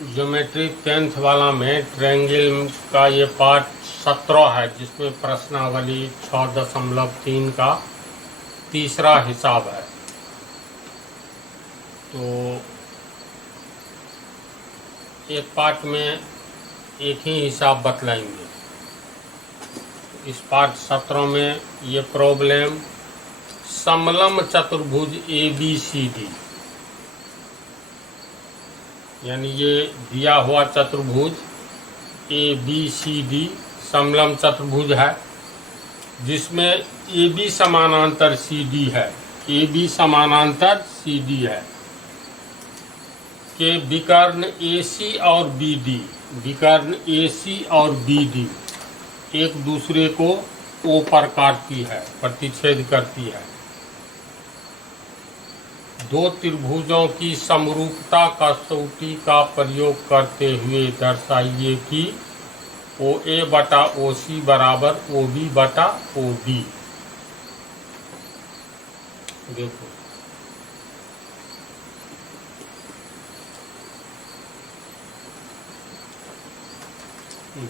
Geometry 10th वाला में triangle का ये पार्ट 17 है, जिसमें प्रश्नावली 6.3 का तीसरा हिसाब है। तो एक पार्ट में एक ही हिसाब बतलाएंगे। इस पार्ट 17 में ये प्रॉब्लम समलंब चतुर्भुज ABCD, यानी ये दिया हुआ चतुर्भुज ABCD समलंब चतुर्भुज है, जिसमें AB समानांतर CD है, AB समानांतर CD है, के विकर्ण AC और BD, विकर्ण AC और BD एक दूसरे को O पर काटती है, प्रतिच्छेद करती है। दो त्रिभुजों की समरूपता कसौटी का प्रयोग करते हुए दर्शाइए कि OA बटा OC बराबर OB बटा OD। देखो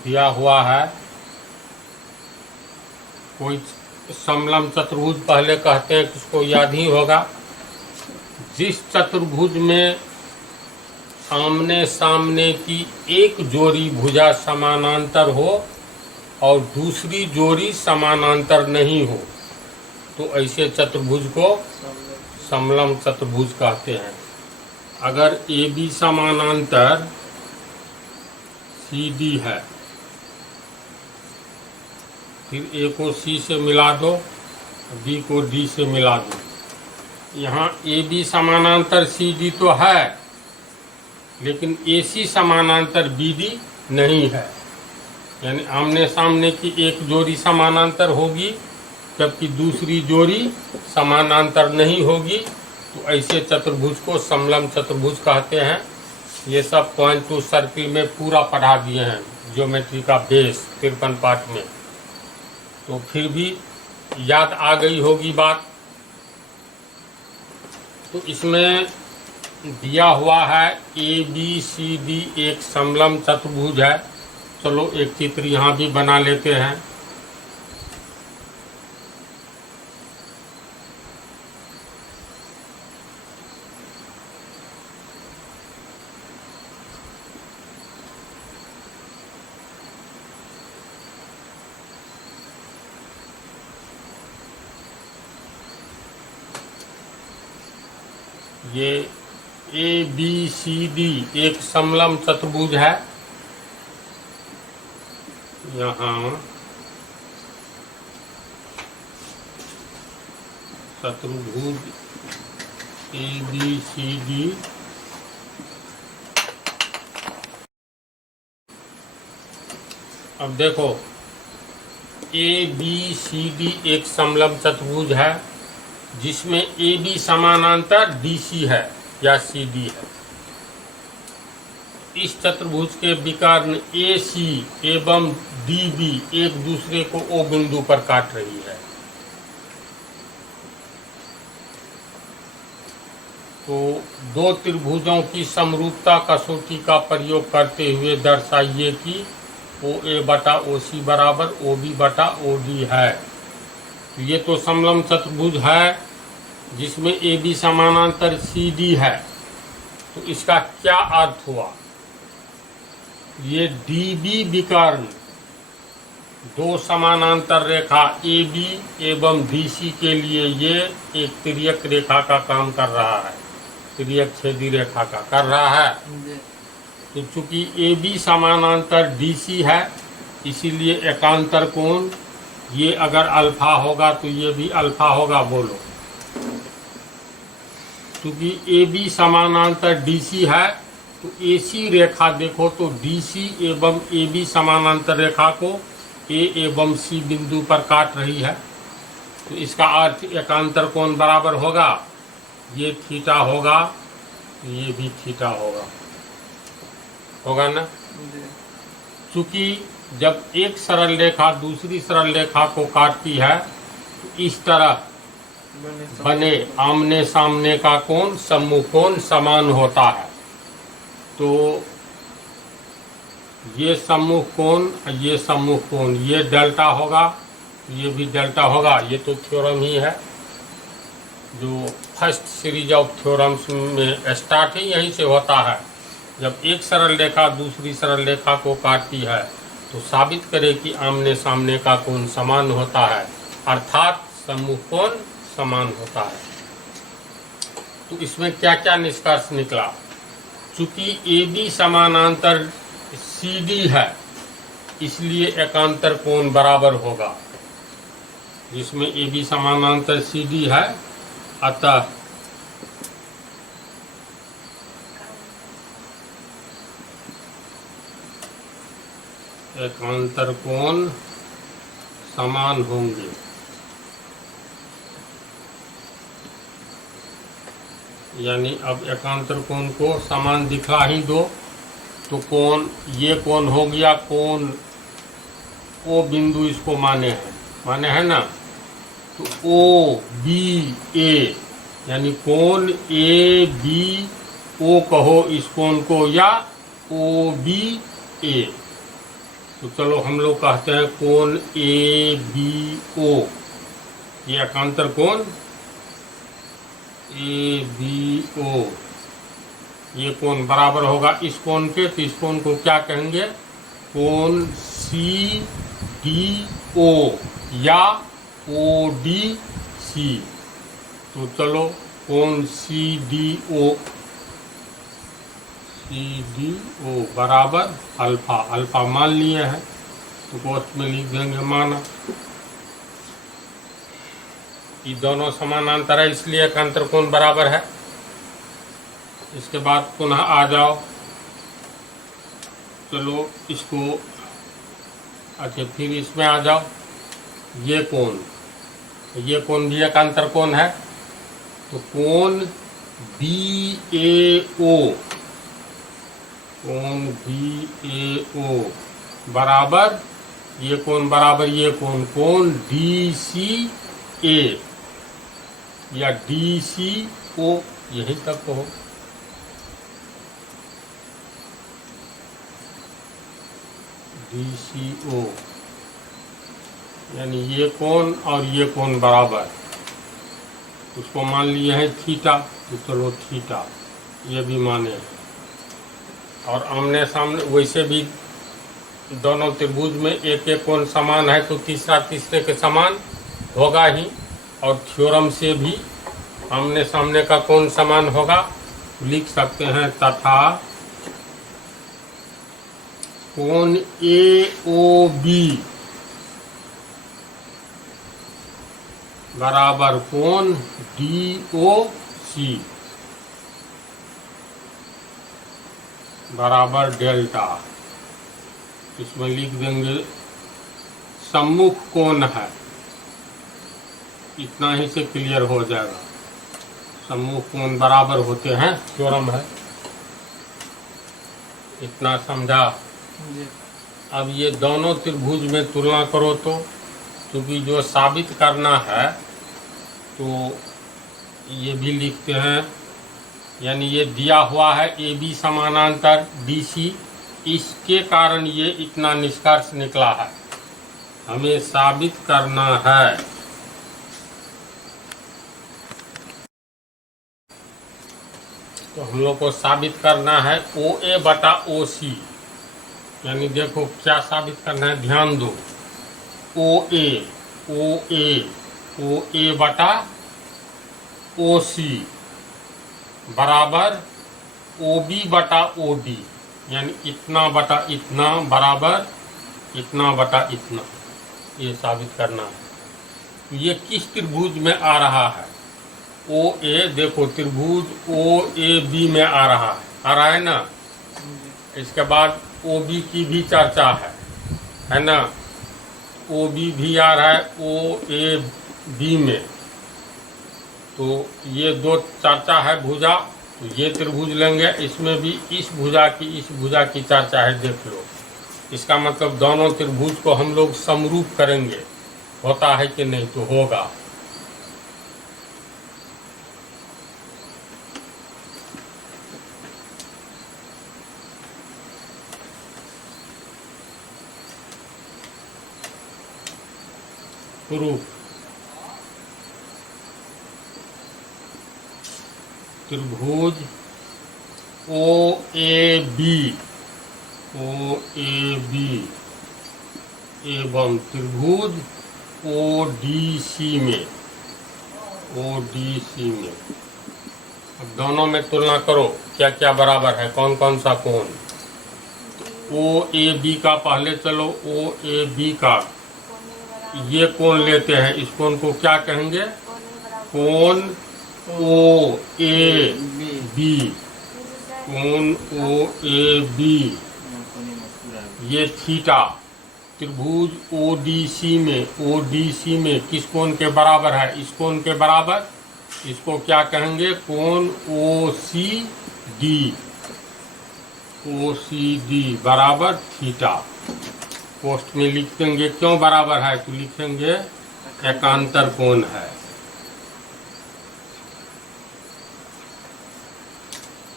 दिया हुआ है कोई समलंब चतुर्भुज, पहले कहते हैं किसको याद ही होगा, जिस चतुर्भुज में आमने सामने की एक जोड़ी भुजा समानांतर हो और दूसरी जोड़ी समानांतर नहीं हो, तो ऐसे चतुर्भुज को समलंब चतुर्भुज कहते हैं। अगर AB समानांतर CD है, फिर A को C से मिला दो, B को D से मिला दो। यहाँ AB समानांतर CD तो है, लेकिन AC समानांतर BD नहीं है, यानी आमने सामने की एक जोड़ी समानांतर होगी जबकि दूसरी जोड़ी समानांतर नहीं होगी, तो ऐसे चतुर्भुज को समलंब चतुर्भुज कहते हैं। ये सब पॉइंट टू सर्किल में पूरा पढ़ा दिए हैं ज्योमेट्री का बेस 53 पार्ट में, तो फिर भी याद आ गई होगी बात। तो इसमें दिया हुआ है ABCD एक समलंब चतुर्भुज है। चलो एक चित्र यहाँ भी बना लेते हैं। ये ABCD एक समलंब चतुर्भुज है। यहाँ चतुर्भुज ABCD अब देखो ABCD एक समलंब चतुर्भुज है, जिसमें AB समानांतर DC है या CD है। इस चतुर्भुज के विकर्ण AC एवं DB एक दूसरे को O बिंदु पर काट रही है। तो दो त्रिभुजों की समरूपता कसौटी का प्रयोग करते हुए दर्शाइए कि OA बटा OC बराबर OB बटा OD है। ये तो समलंब चतुर्भुज है जिसमें AB समानांतर CD है, तो इसका क्या अर्थ हुआ? ये DB विकर्ण दो समानांतर रेखा AB एवं DC के लिए ये एक तिर्यक रेखा का काम कर रहा है, तिर्यक छेदी रेखा का कर रहा है। तो चूंकि AB समानांतर DC है, इसीलिए एकांतर कोण ये अगर अल्फा होगा तो ये भी अल्फा होगा। बोलो, क्योंकि AB समानांतर DC है तो AC रेखा देखो तो DC एवं AB समानांतर रेखा को A एवं C बिंदु पर काट रही है, तो इसका अर्थ एकांतर कोण बराबर होगा, ये थीटा होगा, ये भी थीटा होगा ना। चूंकि जब एक सरल रेखा दूसरी सरल रेखा को काटती है तो इस तरह बने आमने सामने का कोण समूह कोण समान होता है। तो ये सम्मुख कोण, ये सम्मुख कोण, ये डेल्टा होगा, ये भी डेल्टा होगा। ये तो थ्योरम ही है, जो फर्स्ट सीरीज ऑफ थ्योरम्स में स्टार्ट ही यहीं से होता है। जब एक सरल रेखा दूसरी सरल रेखा को काटती है तो साबित करे कि आमने सामने का कोण समान होता है, अर्थात सम्मुख कोण समान होता है। तो इसमें क्या क्या निष्कर्ष निकला? चूंकि AB समानांतर CD है, इसलिए एकांतर कोण बराबर होगा। जिसमें AB समानांतर CD है, अतः एकांतर कोण समान होंगे। यानी अब एकांतर कोण को समान दिखा ही दो तो कोण, ये कोण हो गया कोण O बिंदु, इसको माने है ना। तो OBA यानी कोण ABO कहो इस कोण को, या OBA। तो चलो हम लोग कहते हैं कोण ABO, ये एकांतर कोण ABO, ये कोण बराबर होगा इस कोण के। तो इस कोण को क्या कहेंगे? कोण CDO या ODC। तो चलो कोण CDO बराबर अल्फा, अल्फा मान लिए हैं तो कोष्ठ में लिख देंगे माना। ये दोनों समानांतर है इसलिए एकांतर कोण बराबर है। इसके बाद पुनः आ जाओ, चलो इसको, अच्छा फिर इसमें आ जाओ, ये कोण भी एकांतर कोण है। तो कोण BAO बराबर ये कोण बराबर ये कोण, कोण DCA या DCO, यही तक हो। DCO यानी ये कोण और ये कोण बराबर, उसको मान लिए हैं थीटा। तो चलो थीटा ये भी माने। और आमने सामने वैसे भी दोनों त्रिभुज में एक एक कोण समान है तो तीसरा तीसरे के समान होगा ही। और थ्योरम से भी आमने सामने का कोण समान होगा। लिख सकते हैं तथा कोण AOB बराबर कोण DOC बराबर डेल्टा। इसमें लिख देंगे सम्मुख कोण है, इतना ही से क्लियर हो जाएगा। सम्मुख कोण बराबर होते हैं, थ्योरम है, इतना समझा। अब ये दोनों त्रिभुज में तुलना करो तो, क्योंकि जो साबित करना है तो ये भी लिखते हैं। यानी ये दिया हुआ है AB समानांतर DC, इसके कारण ये इतना निष्कर्ष निकला है। हमें साबित करना है तो हम लोग को साबित करना है OA बटा OC। यानी देखो क्या साबित करना है, ध्यान दो। OA बटा OC बराबर OB बटा OD, यानी इतना बटा इतना बराबर इतना बटा इतना, ये साबित करना है। ये किस त्रिभुज में आ रहा है? OA, देखो त्रिभुज OAB में आ रहा है ना। इसके बाद OB की भी चर्चा है ना। OB भी आ रहा है OAB में। तो ये दो चर्चा है भुजा, तो ये त्रिभुज लेंगे, इसमें भी इस भुजा की चर्चा है, देख लो। इसका मतलब दोनों त्रिभुज को हम लोग समरूप करेंगे, होता है कि नहीं? तो होगा। प्रूफ। त्रिभुज OAB एवं त्रिभुज ODC में अब दोनों में तुलना करो क्या क्या बराबर है, कौन कौन सा कोण। OAB का पहले चलो, OAB का ये कोण लेते हैं, इस कोण को क्या कहेंगे, कोण OAB, कोण OAB, ये थीटा। त्रिभुज ODC में किस कोण के बराबर है, इस कोण के बराबर, इसको क्या कहेंगे, कोण OCD बराबर थीटा। पोस्ट में लिख देंगे क्यों बराबर है, तो लिखेंगे एकांतर कोण है।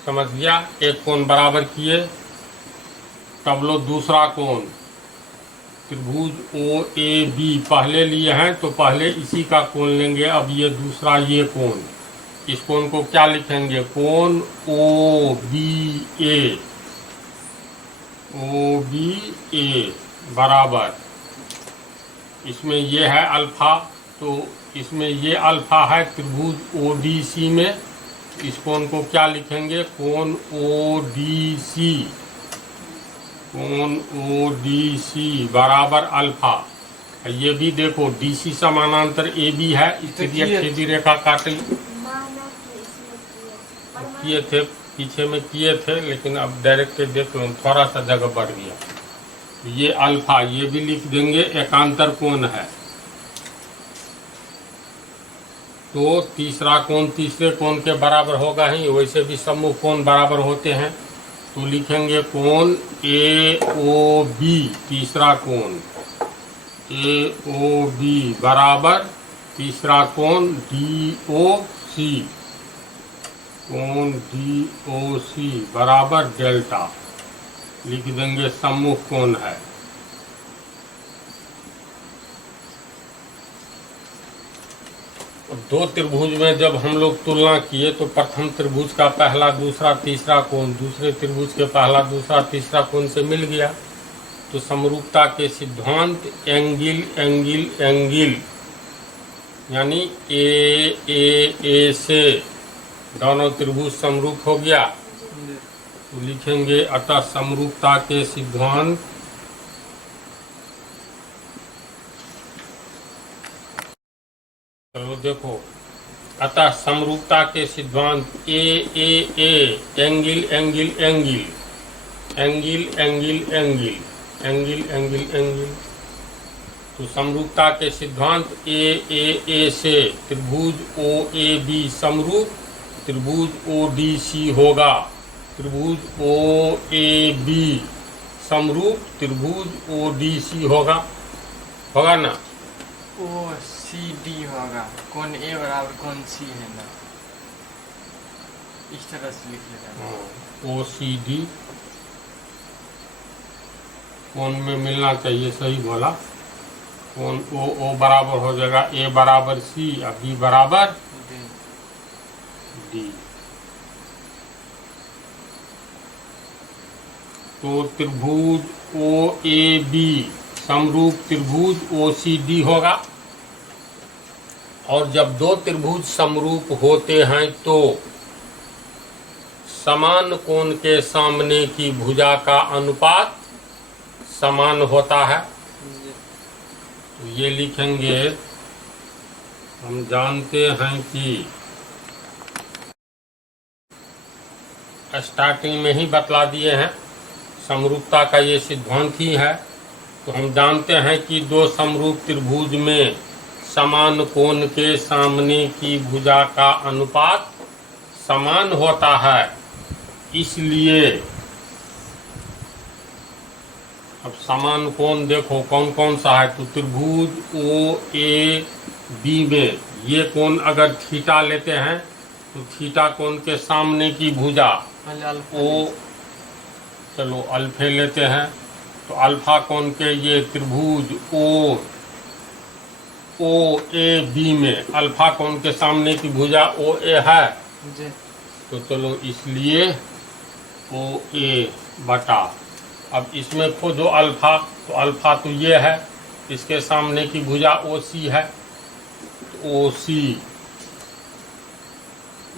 समझ गया, एक कोण बराबर किए। तब लो दूसरा कोण, त्रिभुज OAB पहले लिए हैं तो पहले इसी का कोण लेंगे। अब ये दूसरा ये कोण, इस कोण को क्या लिखेंगे, कोण OBA बराबर, इसमें ये है अल्फा, तो इसमें ये अल्फा है। त्रिभुज ODC में इस कोण को क्या लिखेंगे, कोण ODC बराबर अल्फा। ये भी देखो DC समानांतर AB है, इसलिए सीधी रेखा काटी किए थे, पीछे में किए थे, लेकिन अब डायरेक्ट देख लो, थोड़ा सा जगह बढ़ गया। ये अल्फा, ये भी लिख देंगे एकांतर कोण है। तो तीसरा कोण तीसरे कोण के बराबर होगा ही, वैसे भी सम्मुख कोण बराबर होते हैं, तो लिखेंगे कोण AOB, तीसरा कोण AOB बराबर तीसरा कोण DOC, कोण DOC बराबर डेल्टा। लिख देंगे सम्मुख कोण है। दो त्रिभुज में जब हम लोग तुलना किए तो प्रथम त्रिभुज का पहला दूसरा तीसरा कोण दूसरे त्रिभुज के पहला दूसरा तीसरा कोण से मिल गया। तो समरूपता के सिद्धांत एंगिल यानी ए से दोनों त्रिभुज समरूप हो गया। तो लिखेंगे अतः समरूपता के सिद्धांत चलो देखो, अतः समरूपता के सिद्धांत ए एंगिल। तो समरूपता के सिद्धांत ए से त्रिभुज OAB समरूप त्रिभुज ODC होगा, त्रिभुज OAB समरूप त्रिभुज ODC होगा ना। OCD होगा, कोण A बराबर कोण C है ना, इस तरह से लिख लेना। OCD कोण में मिलना चाहिए, सही बोला। कोण O बराबर हो जाएगा A बराबर C और B बराबर D। तो त्रिभुज OAB समरूप त्रिभुज OCD होगा। और जब दो त्रिभुज समरूप होते हैं तो समान कोण के सामने की भुजा का अनुपात समान होता है। तो ये लिखेंगे, हम जानते हैं कि स्टार्टिंग में ही बतला दिए हैं, समरूपता का ये सिद्धांत ही है। तो हम जानते हैं कि दो समरूप त्रिभुज में समान कोण के सामने की भुजा का अनुपात समान होता है। इसलिए अब समान कोण देखो कौन कौन सा है। तो त्रिभुज OAB में ये कोण अगर थीटा लेते हैं तो थीटा कोण के सामने की भुजा चलो अल्फे लेते हैं। तो अल्फा कोण के ये त्रिभुज ओ ए बी में अल्फा कोण के सामने की भुजा ओ ए है, जी तो चलो इसलिए ओ ए बटा, अब इसमें खोजो अल्फा, तो अल्फा तो ये है, इसके सामने की भुजा ओ सी है, तो ओ सी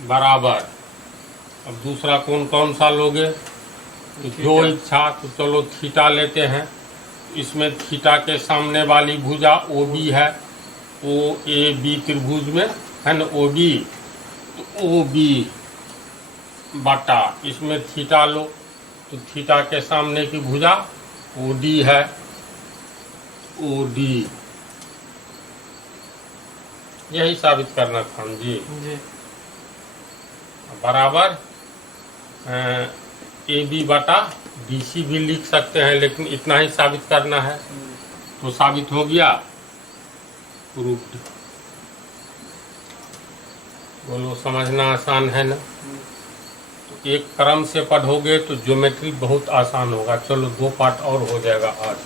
बराबर, अब दूसरा कोण कौन सा लोगे, तो जो इच्छा, तो चलो थीटा लेते हैं। इसमें थीटा के सामने वाली भुजा ओ बी है, ओ ए बी त्रिभुज में है ना ओ बी, तो ओ बी बटा, इसमें थीटा लो, तो थीटा के सामने की भुजा ओ डी है, ओ डी, यही साबित करना था जी। जी बराबर ए बी बटा डी सी भी लिख सकते हैं, लेकिन इतना ही साबित करना है, तो साबित हो गया, प्रूफ्ड। बोलो समझना आसान है ना। तो एक क्रम से पढ़ोगे तो ज्योमेट्री बहुत आसान होगा। चलो 2 पार्ट और हो जाएगा आज।